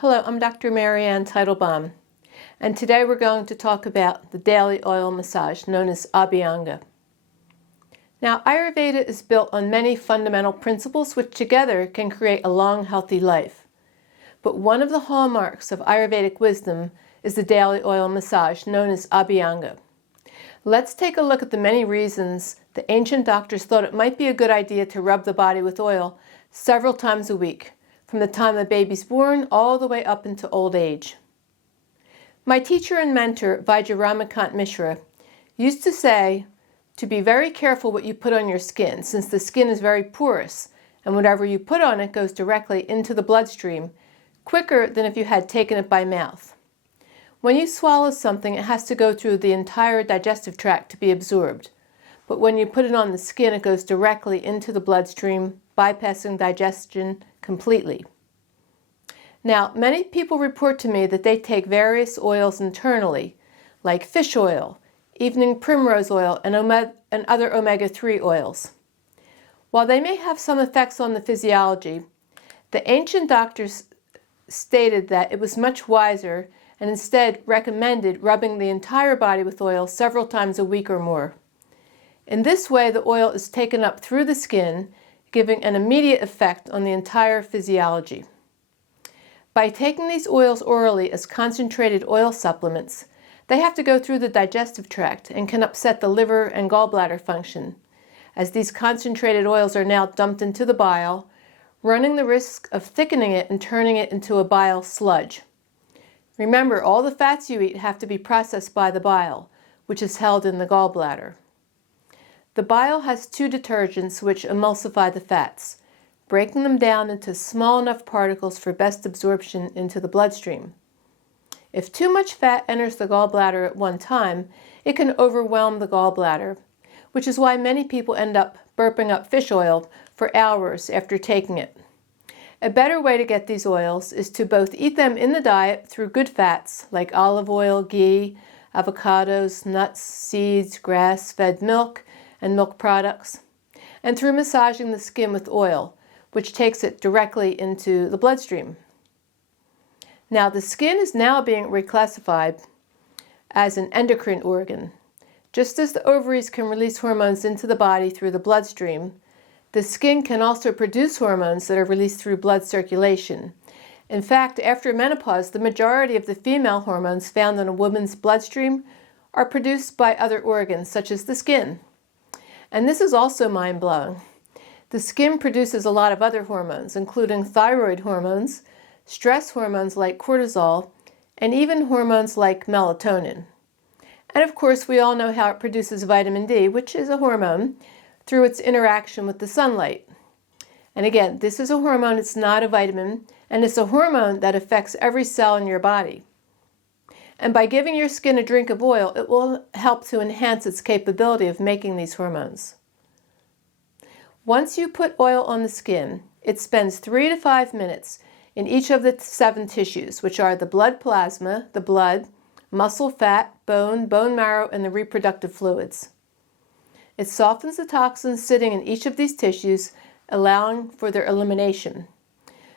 Hello, I'm Dr. Marianne Teitelbaum, and today we're going to talk about the daily oil massage known as abhyanga. Now, Ayurveda is built on many fundamental principles which together can create a long, healthy life. But one of the hallmarks of Ayurvedic wisdom is the daily oil massage known as abhyanga. Let's take a look at the many reasons the ancient doctors thought it might be a good idea to rub the body with oil several times a week, from the time a baby's born all the way up into old age. My teacher and mentor, Vajramakant Mishra, used to say to be very careful what you put on your skin, since the skin is very porous, and whatever you put on it goes directly into the bloodstream, quicker than if you had taken it by mouth. When you swallow something, it has to go through the entire digestive tract to be absorbed. But when you put it on the skin, it goes directly into the bloodstream, bypassing digestion completely. Now, many people report to me that they take various oils internally, like fish oil, evening primrose oil, and other omega-3 oils. While they may have some effects on the physiology, the ancient doctors stated that it was much wiser and instead recommended rubbing the entire body with oil several times a week or more. In this way, the oil is taken up through the skin, giving an immediate effect on the entire physiology. By taking these oils orally as concentrated oil supplements, they have to go through the digestive tract and can upset the liver and gallbladder function, as these concentrated oils are now dumped into the bile, running the risk of thickening it and turning it into a bile sludge. Remember, all the fats you eat have to be processed by the bile, which is held in the gallbladder. The bile has two detergents which emulsify the fats, breaking them down into small enough particles for best absorption into the bloodstream. If too much fat enters the gallbladder at one time, it can overwhelm the gallbladder, which is why many people end up burping up fish oil for hours after taking it. A better way to get these oils is to both eat them in the diet through good fats like olive oil, ghee, avocados, nuts, seeds, grass-fed milk, and milk products, and through massaging the skin with oil, which takes it directly into the bloodstream. Now, the skin is now being reclassified as an endocrine organ. Just as the ovaries can release hormones into the body through the bloodstream, the skin can also produce hormones that are released through blood circulation. In fact, after menopause, the majority of the female hormones found in a woman's bloodstream are produced by other organs, such as the skin. And this is also mind-blowing. The skin produces a lot of other hormones, including thyroid hormones, stress hormones like cortisol, and even hormones like melatonin. And of course, we all know how it produces vitamin D, which is a hormone, through its interaction with the sunlight. And again, this is a hormone, it's not a vitamin, and it's a hormone that affects every cell in your body. And by giving your skin a drink of oil, it will help to enhance its capability of making these hormones. Once you put oil on the skin, it spends 3 to 5 minutes in each of the 7 tissues, which are the blood plasma, the blood, muscle, fat, bone, bone marrow, and the reproductive fluids. It softens the toxins sitting in each of these tissues, allowing for their elimination.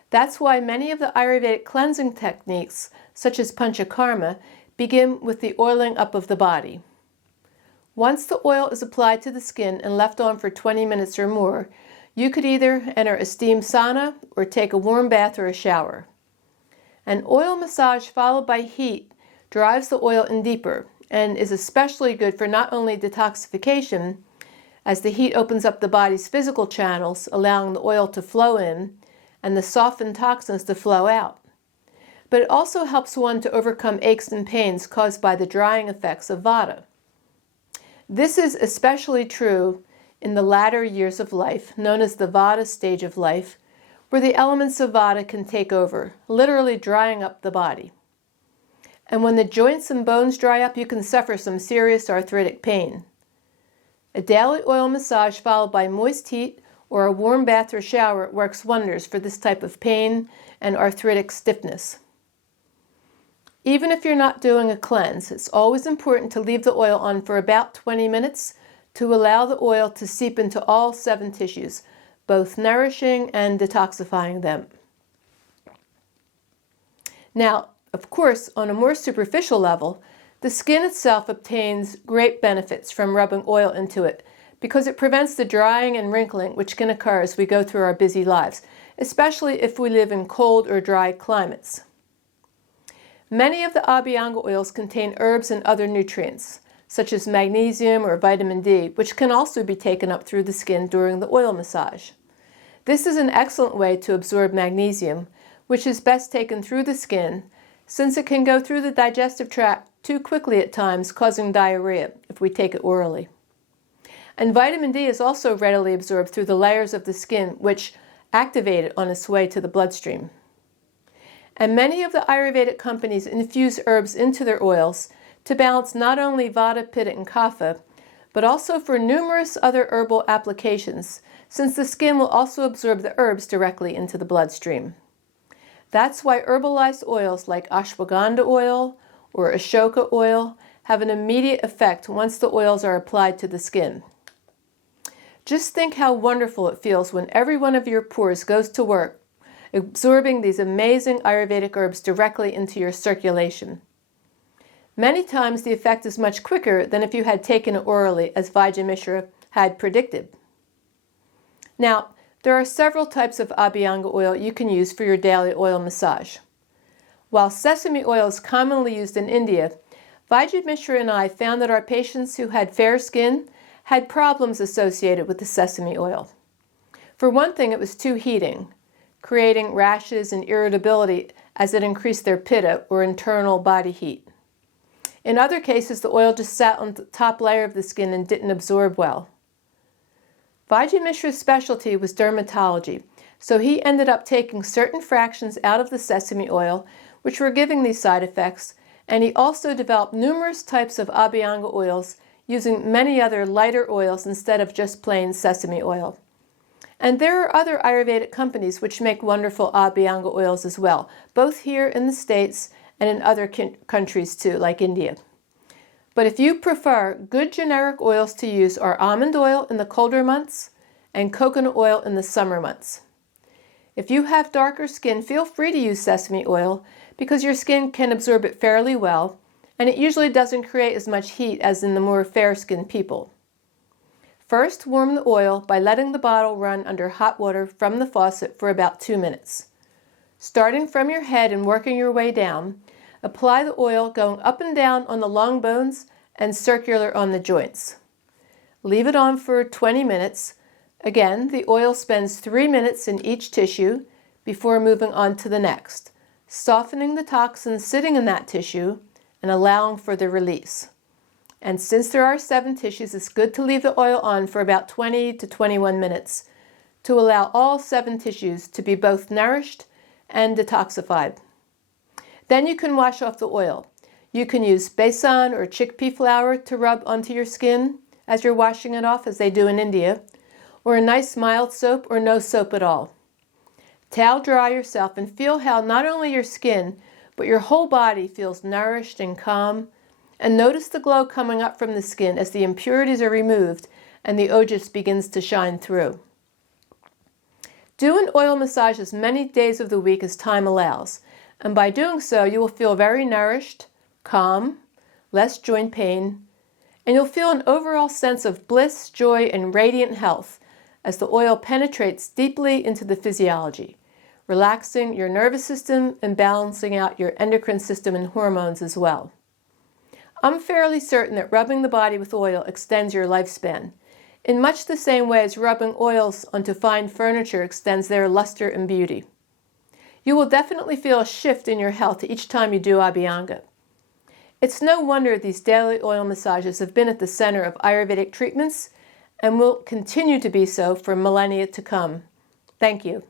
That's why many of the Ayurvedic cleansing techniques, such as panchakarma, begin with the oiling up of the body. Once the oil is applied to the skin and left on for 20 minutes or more, you could either enter a steam sauna or take a warm bath or a shower. An oil massage followed by heat drives the oil in deeper and is especially good for not only detoxification, as the heat opens up the body's physical channels, allowing the oil to flow in and the softened toxins to flow out, but it also helps one to overcome aches and pains caused by the drying effects of vata. This is especially true in the latter years of life, known as the vata stage of life, where the elements of vata can take over, literally drying up the body. And when the joints and bones dry up, you can suffer some serious arthritic pain. A daily oil massage followed by moist heat or a warm bath or shower works wonders for this type of pain and arthritic stiffness. Even if you're not doing a cleanse, it's always important to leave the oil on for about 20 minutes to allow the oil to seep into all 7 tissues, both nourishing and detoxifying them. Now, of course, on a more superficial level, the skin itself obtains great benefits from rubbing oil into it because it prevents the drying and wrinkling which can occur as we go through our busy lives, especially if we live in cold or dry climates. Many of the abhyanga oils contain herbs and other nutrients, such as magnesium or vitamin D, which can also be taken up through the skin during the oil massage. This is an excellent way to absorb magnesium, which is best taken through the skin, since it can go through the digestive tract too quickly at times, causing diarrhea if we take it orally. And vitamin D is also readily absorbed through the layers of the skin, which activate it on its way to the bloodstream. And many of the Ayurvedic companies infuse herbs into their oils to balance not only Vata, Pitta, and Kapha, but also for numerous other herbal applications, since the skin will also absorb the herbs directly into the bloodstream. That's why herbalized oils like ashwagandha oil or ashoka oil have an immediate effect once the oils are applied to the skin. Just think how wonderful it feels when every one of your pores goes to work, absorbing these amazing Ayurvedic herbs directly into your circulation. Many times the effect is much quicker than if you had taken it orally, as Vijay Mishra had predicted. Now, there are several types of abhyanga oil you can use for your daily oil massage. While sesame oil is commonly used in India, Vijay Mishra and I found that our patients who had fair skin had problems associated with the sesame oil. For one thing, it was too heating, creating rashes and irritability as it increased their pitta, or internal body heat. In other cases, the oil just sat on the top layer of the skin and didn't absorb well. Vijay Mishra's specialty was dermatology, so he ended up taking certain fractions out of the sesame oil, which were giving these side effects, and he also developed numerous types of abhyanga oils using many other lighter oils instead of just plain sesame oil. And there are other Ayurvedic companies which make wonderful abhyanga oils as well, both here in the States and in other countries too, like India. But if you prefer, good generic oils to use are almond oil in the colder months and coconut oil in the summer months. If you have darker skin, feel free to use sesame oil because your skin can absorb it fairly well, and it usually doesn't create as much heat as in the more fair-skinned people. First, warm the oil by letting the bottle run under hot water from the faucet for about 2 minutes. Starting from your head and working your way down, apply the oil going up and down on the long bones and circular on the joints. Leave it on for 20 minutes. Again, the oil spends 3 minutes in each tissue before moving on to the next, softening the toxins sitting in that tissue and allowing for the release. And since there are 7 tissues, it's good to leave the oil on for about 20 to 21 minutes to allow all 7 tissues to be both nourished and detoxified. Then you can wash off the oil. You can use besan or chickpea flour to rub onto your skin as you're washing it off, as they do in India, or a nice mild soap or no soap at all. Towel dry yourself and feel how not only your skin, but your whole body feels nourished and calm, and notice the glow coming up from the skin as the impurities are removed and the ojas begins to shine through. Do an oil massage as many days of the week as time allows, and by doing so you will feel very nourished, calm, less joint pain, and you'll feel an overall sense of bliss, joy, and radiant health as the oil penetrates deeply into the physiology, relaxing your nervous system and balancing out your endocrine system and hormones as well. I'm fairly certain that rubbing the body with oil extends your lifespan, in much the same way as rubbing oils onto fine furniture extends their luster and beauty. You will definitely feel a shift in your health each time you do abhyanga. It's no wonder these daily oil massages have been at the center of Ayurvedic treatments and will continue to be so for millennia to come. Thank you.